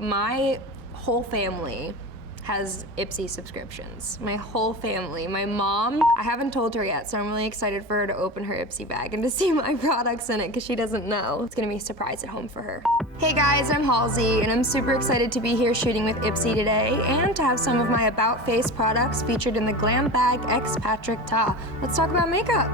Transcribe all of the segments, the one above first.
my whole family has IPSY subscriptions. My whole family. My mom, I haven't told her yet, so I'm really excited for her to open her IPSY bag and to see my products in it, because she doesn't know. It's gonna be a surprise at home for her. Hey guys, I'm Halsey, and I'm super excited to be here shooting with IPSY today, and to have some of my About Face products featured in the Glam Bag X Patrick Ta. Let's talk about makeup.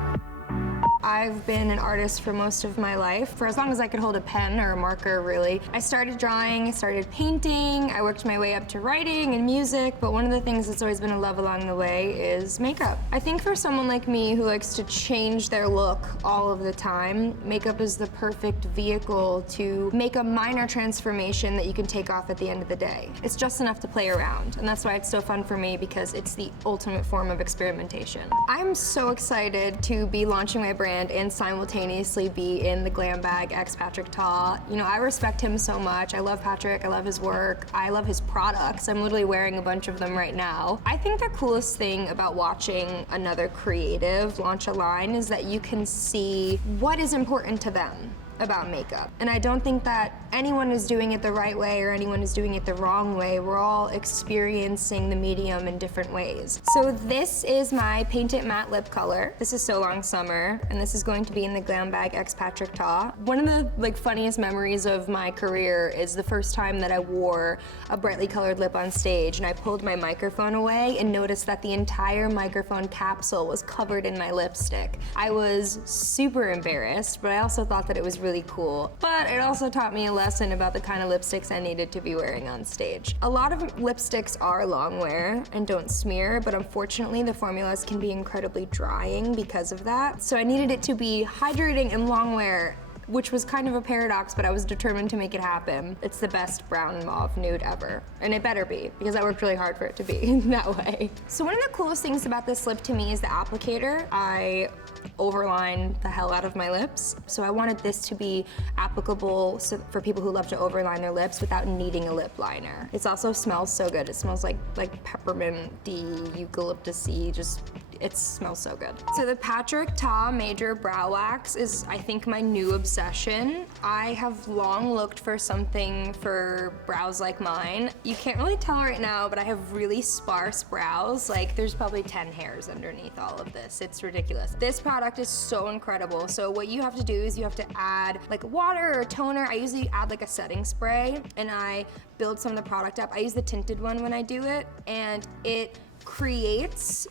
I've been an artist for most of my life, for as long as I could hold a pen or a marker, really. I started drawing, I started painting, I worked my way up to writing and music, but one of the things that's always been a love along the way is makeup. I think for someone like me who likes to change their look all of the time, makeup is the perfect vehicle to make a minor transformation that you can take off at the end of the day. It's just enough to play around, and that's why it's so fun for me, because it's the ultimate form of experimentation. I'm so excited to be launching my brand and simultaneously be in the Glam Bag X Patrick Ta. You know, I respect him so much. I love Patrick, I love his work, I love his products. I'm literally wearing a bunch of them right now. I think the coolest thing about watching another creative launch a line is that you can see what is important to them about makeup. And I don't think that anyone is doing it the right way or anyone is doing it the wrong way. We're all experiencing the medium in different ways. So this is my Paint It Matte lip color. This is So Long Summer, and this is going to be in the Glam Bag X Patrick Ta. One of the funniest memories of my career is the first time that I wore a brightly colored lip on stage, and I pulled my microphone away and noticed that the entire microphone capsule was covered in my lipstick. I was super embarrassed, but I also thought that it was really cool. But it also taught me a lesson about the kind of lipsticks I needed to be wearing on stage. A lot of lipsticks are long wear and don't smear, but unfortunately the formulas can be incredibly drying because of that. So I needed it to be hydrating and long wear, which was kind of a paradox, but I was determined to make it happen. It's the best brown mauve nude ever. And it better be, because I worked really hard for it to be that way. So one of the coolest things about this lip to me is the applicator. I overline the hell out of my lips. So I wanted this to be applicable for people who love to overline their lips without needing a lip liner. It also smells so good. It smells like peppermint-y, eucalyptus-y, it smells so good. So the Patrick Ta Major Brow Wax is, I think, my new obsession. I have long looked for something for brows like mine. You can't really tell right now, but I have really sparse brows. Like, there's probably 10 hairs underneath all of this. It's ridiculous. This product is so incredible. So what you have to do is you have to add like water or toner. I usually add like a setting spray, and I build some of the product up. I use the tinted one when I do it, and it creates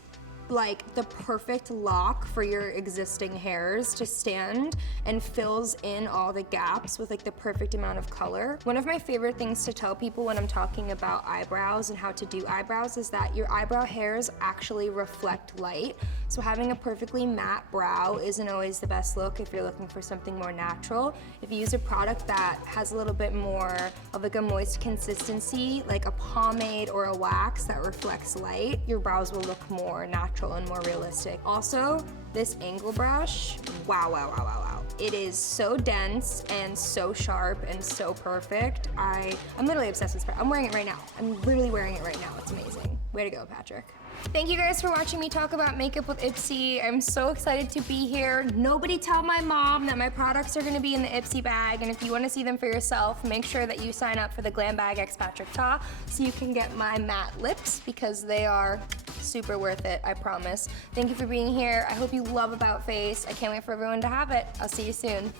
like the perfect lock for your existing hairs to stand and fills in all the gaps with like the perfect amount of color. One of my favorite things to tell people when I'm talking about eyebrows and how to do eyebrows is that your eyebrow hairs actually reflect light. So having a perfectly matte brow isn't always the best look if you're looking for something more natural. If you use a product that has a little bit more of like a moist consistency, like a pomade or a wax that reflects light, your brows will look more natural and more realistic. Also, this angle brush, wow, wow, wow, wow, wow. It is so dense and so sharp and so perfect. I'm literally obsessed with this. I'm wearing it right now. I'm literally wearing it right now. It's amazing. Way to go, Patrick. Thank you guys for watching me talk about makeup with IPSY. I'm so excited to be here. Nobody tell my mom that my products are gonna be in the IPSY bag, and if you wanna see them for yourself, make sure that you sign up for the Glam Bag X Patrick Ta so you can get my matte lips, because they are super worth it, I promise. Thank you for being here. I hope you love About Face. I can't wait for everyone to have it. I'll see you soon.